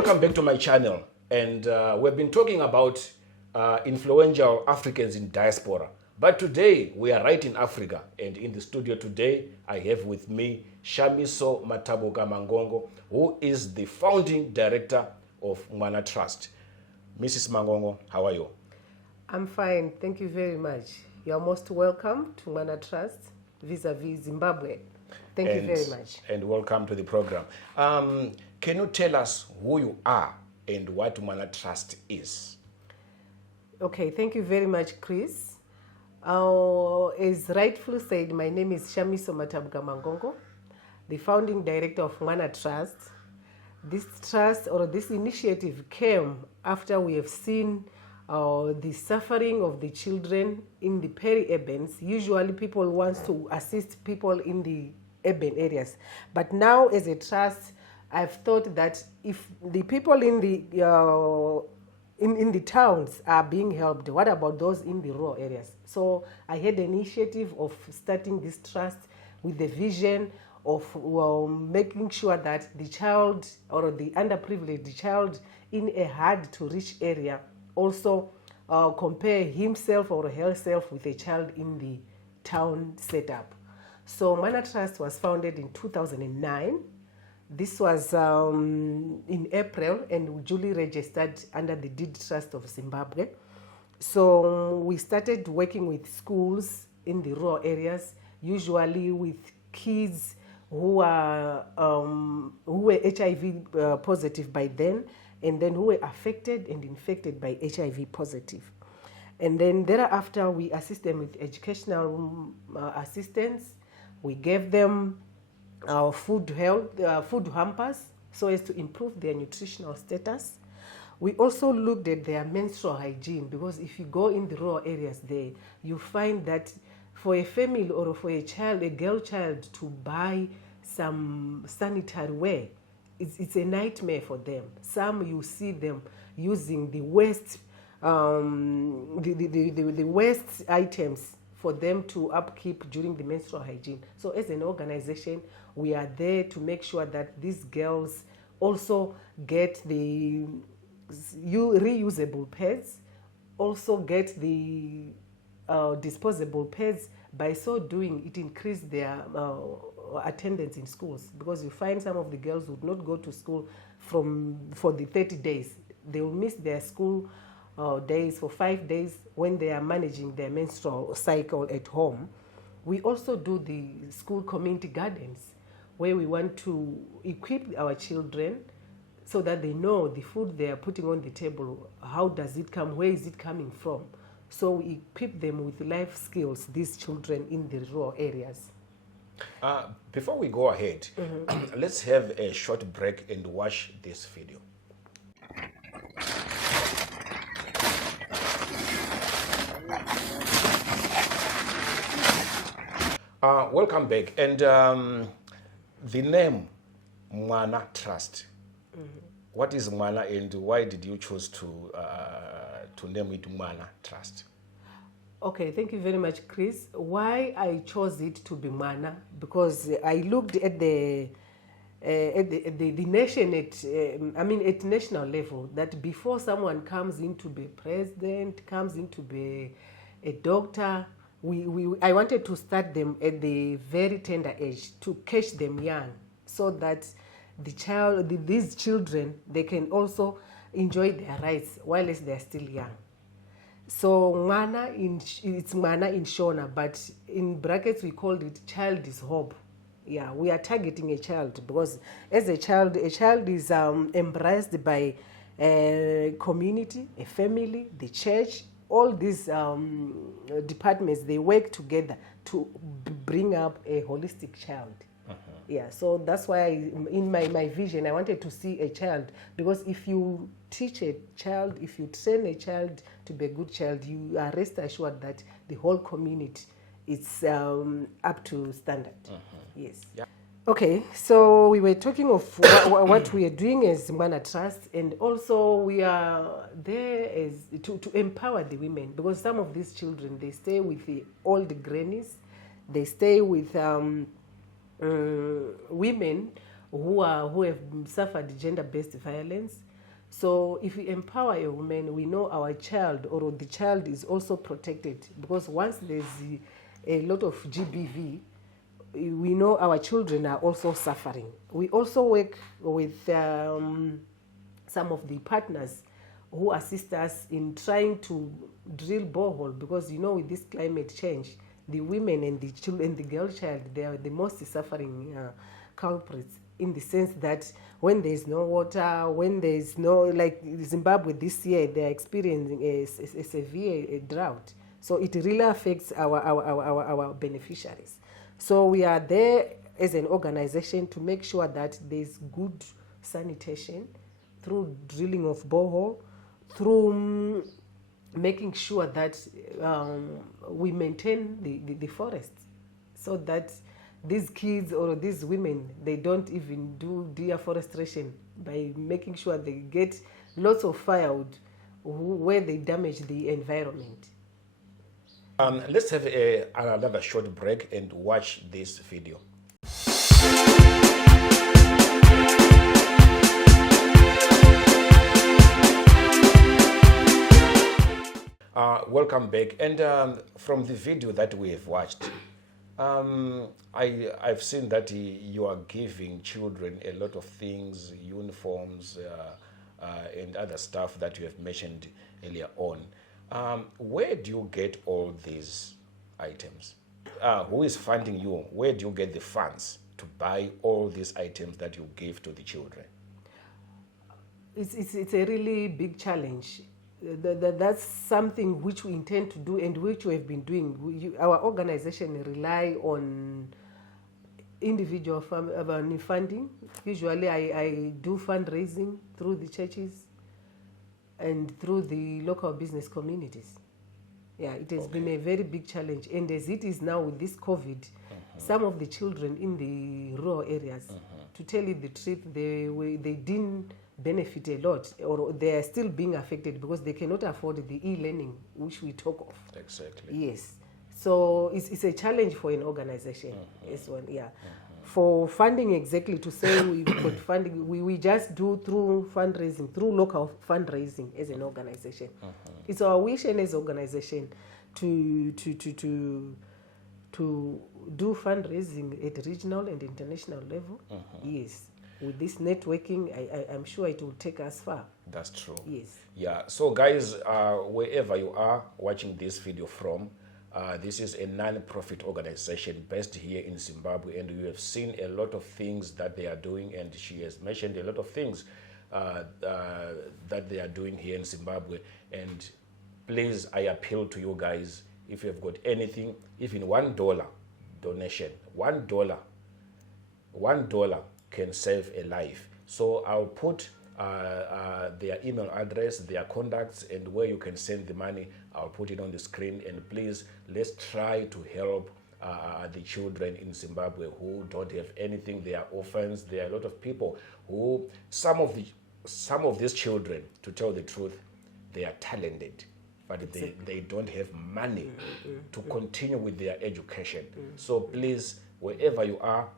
Welcome back to my channel. And we've been talking about influential Africans in diaspora. But today we are right in Africa, and in the studio today I have with me Shamiso Matabuka-Mangongo, who is the founding director of Mwana Trust. Mrs. Mangongo, how are you? I'm fine, thank you very much. You are most welcome to Mwana Trust vis-a-vis Zimbabwe. Thank you very much. And welcome to the program. Can you tell us who you are and what Mwana Trust is? Okay, thank you very much, Chris. As rightfully said, my name is Shamiso Matabuka-Mangongo, the founding director of Mwana Trust. This trust or this initiative came after we have seen the suffering of the children in the peri-urbans. Usually people want to assist people in the urban areas. But now as a trust, I've thought that if the people in the towns are being helped, what about those in the rural areas? So I had an initiative of starting this trust with the vision of making sure that the child or the underprivileged child in a hard to reach area also compare himself or herself with a child in the town setup. So Mwana Trust was founded in 2009. This was in April and duly registered under the Deed Trust of Zimbabwe. So we started working with schools in the rural areas, usually with kids who were HIV positive by then, and then who were affected and infected by HIV positive. And then thereafter, we assist them with educational assistance. We gave them food hampers so as to improve their nutritional status. We also looked at their menstrual hygiene, because if you go in the rural areas there, you find that for a family or for a child, a girl child, to buy some sanitary wear, it's a nightmare for them. Some you see them using the waste, the waste items for them to upkeep during the menstrual hygiene. So as an organization, we are there to make sure that these girls also get the reusable pads, also get the disposable pads. By so doing, it increased their attendance in schools, because you find some of the girls would not go to school for the 30 days. They will miss their school days for 5 days when they are managing their menstrual cycle at home. We also do the school community gardens, where we want to equip our children so that they know the food they are putting on the table, how does it come, where is it coming from. So we equip them with life skills, these children in the rural areas. Before we go ahead, let's have a short break and watch this video. Welcome back. And the name Mwana Trust. What is Mwana, and why did you choose to name it Mwana Trust? Okay, thank you very much, Chris. Why I chose it to be Mwana, because I looked at the nation at national level, that before someone comes in to be president, comes in to be a doctor, I wanted to start them at the very tender age, to catch them young, so that these children, they can also enjoy their rights while they are still young. So Mwana, it's Mwana in Shona, but in brackets we called it child is hope. Yeah, we are targeting a child, because as a child is embraced by a community, a family, the church. All these departments, they work together to bring up a holistic child. Yeah, so that's why in my vision, I wanted to see a child, because if you teach a child, if you train a child to be a good child, you are rest assured that the whole community is up to standard. Yes. Yeah. Okay, so we were talking of what we are doing as Mwana Trust, and also we are there as to empower the women, because some of these children, they stay with the old grannies, they stay with women who have suffered gender-based violence. So if we empower a woman, we know our child or the child is also protected, because once there's a lot of GBV, we know our children are also suffering. We also work with some of the partners who assist us in trying to drill borehole, because with this climate change, the women and the children, the girl child, they are the most suffering culprits, in the sense that when there's no water, when there's no, like Zimbabwe this year, they're experiencing a severe drought. So it really affects our beneficiaries. So we are there as an organization to make sure that there's good sanitation through drilling of borehole, through making sure that we maintain the forest, so that these kids or these women, they don't even do deforestation by making sure they get lots of firewood where they damage the environment. Let's have another short break and watch this video. Welcome back. And from the video that we have watched, I've seen that you are giving children a lot of things, uniforms and other stuff that you have mentioned earlier on. Where do you get all these items? Who is funding you? Where do you get the funds to buy all these items that you give to the children? It's a really big challenge. That's something which we intend to do and which we have been doing. Our organization rely on individual funding. Usually I do fundraising through the churches and through the local business communities. Yeah, it has been a very big challenge. And as it is now with this COVID, some of the children in the rural areas, to tell you the truth, they didn't benefit a lot, or they are still being affected because they cannot afford the e-learning which we talk of. Exactly. Yes. So it's a challenge for an organization. For funding, exactly, to say we've got funding, we just do through fundraising, through local fundraising as an organization. It's our wish and as an organization to do fundraising at regional and international level. Yes. With this networking, I'm sure it will take us far. That's true. Yes. Yeah. So guys, wherever you are watching this video from, this is a non-profit organization based here in Zimbabwe, and you have seen a lot of things that they are doing, and she has mentioned a lot of things that they are doing here in Zimbabwe. And please, I appeal to you guys, if you have got anything, even $1 donation, $1 can save a life. So I'll put their email address, their contacts, and where you can send the money. I'll put it on the screen. And please, let's try to help the children in Zimbabwe who don't have anything. They are orphans. There are a lot of people who, some of these children, to tell the truth, they are talented, but they don't have money to continue with their education. So please, wherever you are,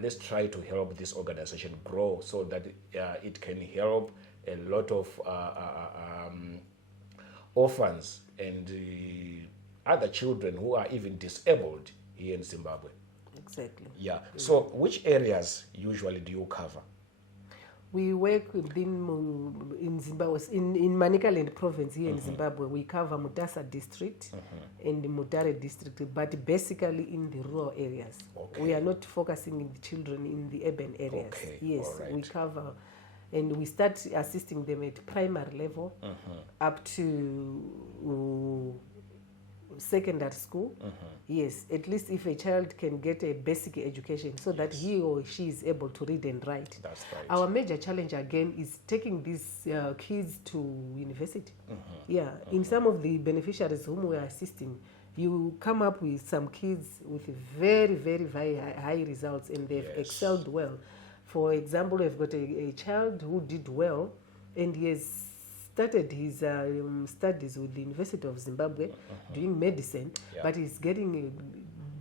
let's try to help this organization grow, so that it can help a lot of orphans and other children who are even disabled here in Zimbabwe. Exactly. Yeah. So which areas usually do you cover? We work in Zimbabwe, in Manicaland province here in Zimbabwe. We cover Mutasa district and the Mudare district, but basically in the rural areas. We are not focusing on the children in the urban areas. Yes, we cover, and we start assisting them at primary level up to secondary school. Yes, at least if a child can get a basic education, so that he or she is able to read and write. That's right. Our major challenge again is taking these kids to university. In some of the beneficiaries whom we are assisting, you come up with some kids with very, very, very high results, and they've excelled well. For example, we've got a child who did well, and he has started his studies with the University of Zimbabwe, doing medicine, but he's getting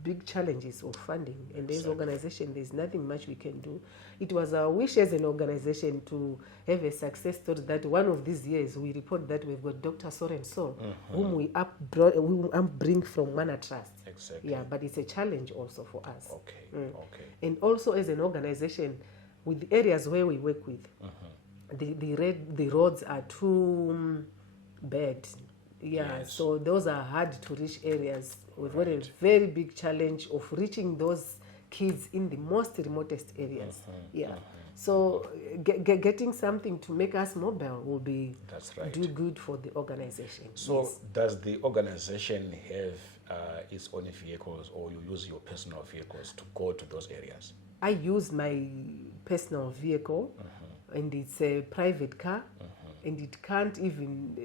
big challenges of funding, and as Exactly. organization, there's nothing much we can do. It was our wish as an organization to have a success story that one of these years we report that we've got Dr. Soren Sol, whom we bring from Mwana Trust. Exactly. Yeah, but it's a challenge also for us. Okay. Okay. And also as an organization, with the areas where we work with, the roads are too bad. Yeah, Yes. so those are hard to reach areas. We've got a very big challenge of reaching those kids in the most remotest areas. Yeah. So getting something to make us mobile will be That's right. do good for the organization. So Yes. does the organization have its own vehicles, or you use your personal vehicles to go to those areas? I use my personal vehicle, and it's a private car, and it can't even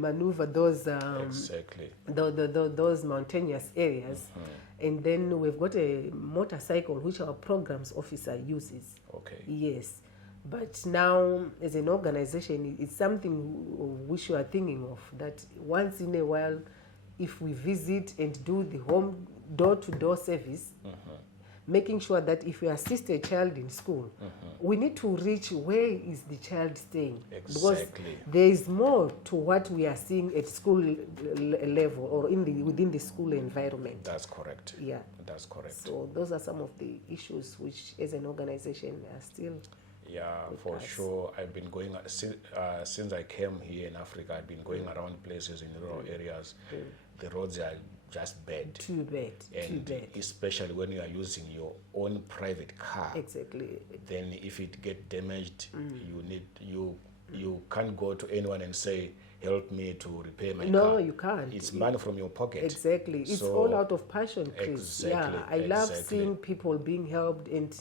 maneuver those Exactly. those mountainous areas. And then we've got a motorcycle which our programs officer uses. Okay. Yes, but now as an organization, it's something which we are thinking of, that once in a while, if we visit and do the home door-to-door service, making sure that if we assist a child in school, we need to reach where is the child staying. Because Exactly. there is more to what we are seeing at school level or within the school environment. That's correct. Yeah. That's correct. So those are some of the issues which, as an organization, are still. Yeah, for us. sure. I've been going since I came here in Africa. I've been going around places in rural areas. The roads are just bad. Too bad. And Too bad. especially when you are using your own private car, Exactly. then if it get damaged, you can't go to anyone and say, help me to repair my car. No, you can't. It's money from your pocket. Exactly. It's So- all out of passion, Chris. Exactly, Yeah, I love exactly. seeing people being helped, and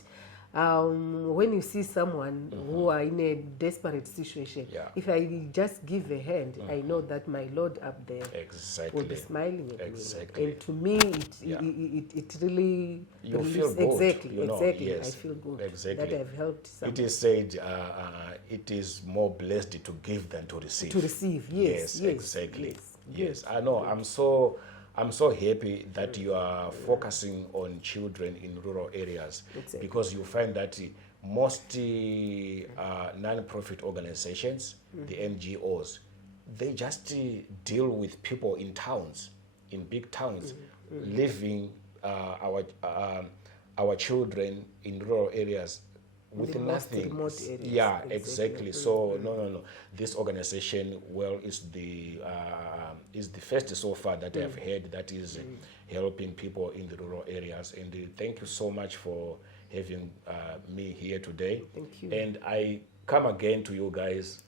when you see someone who are in a desperate situation, Yeah. if I just give a hand, I know that my Lord up there Exactly. will be smiling at Exactly. me. And to me, it really You relieves- feel good, Exactly, you know, exactly. yes, I feel good exactly. that I've helped someone. It is said it is more blessed to give than to receive. To receive, yes, yes, exactly. yes. Yes, I know. I'm so happy that you are focusing on children in rural areas, Exactly. because you find that most non-profit organizations, the NGOs, they just deal with people in towns, in big towns, leaving our children in rural areas with The most nothing. remote areas, Yeah, exactly. exactly. So no. This organization, well, is the first so far that I've heard that is helping people in the rural areas. And thank you so much for having me here today. Thank you. And I come again to you guys.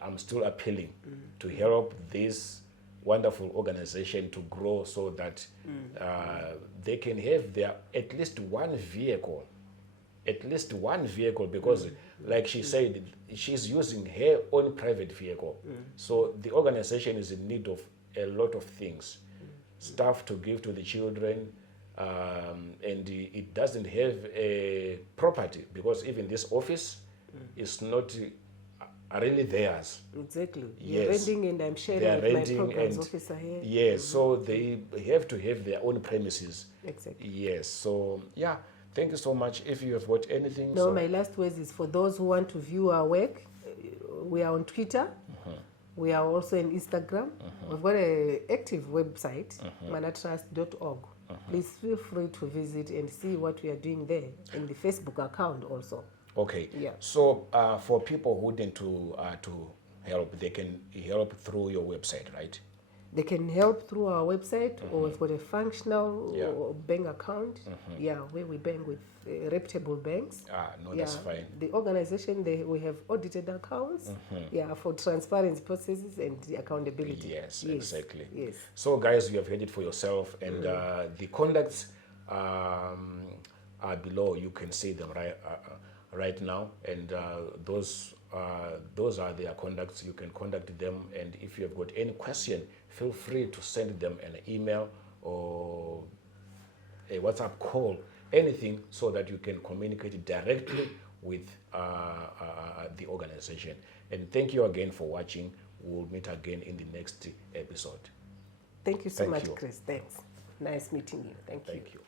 I'm still appealing to help this wonderful organization to grow so that they can have their at least one vehicle, because like she said, she's using her own private vehicle. So the organization is in need of a lot of things, stuff to give to the children, and it doesn't have a property, because even this office is not really theirs. Exactly. Yes. You're renting, and I'm sharing They are with my renting, programs and officer here. yes, so they have to have their own premises. Exactly. Yes, so yeah, thank you so much. If you have got anything, No, so my last words is for those who want to view our work. We are on Twitter. We are also on Instagram. We've got an active website, manatrust.org. Please feel free to visit and see what we are doing there, and the Facebook account also. okay. Yeah. So for people who need to help, they can help through your website, right? They can help through our website, or we've got a functional Yeah. bank account, where we bank with reputable banks. No, that's fine. The organization, we have audited accounts, for transparency purposes and the accountability. Yes, exactly. Yes. So guys, you have heard it for yourself, and the contacts are below. You can see them right now, and those are their contacts. You can contact them, and if you have got any question, feel free to send them an email or a WhatsApp call, anything, so that you can communicate directly with the organization. And thank you again for watching. We'll meet again in the next episode. Thank you so Thank much, you. Chris. Thanks. Nice meeting you. Thank you. Thank you.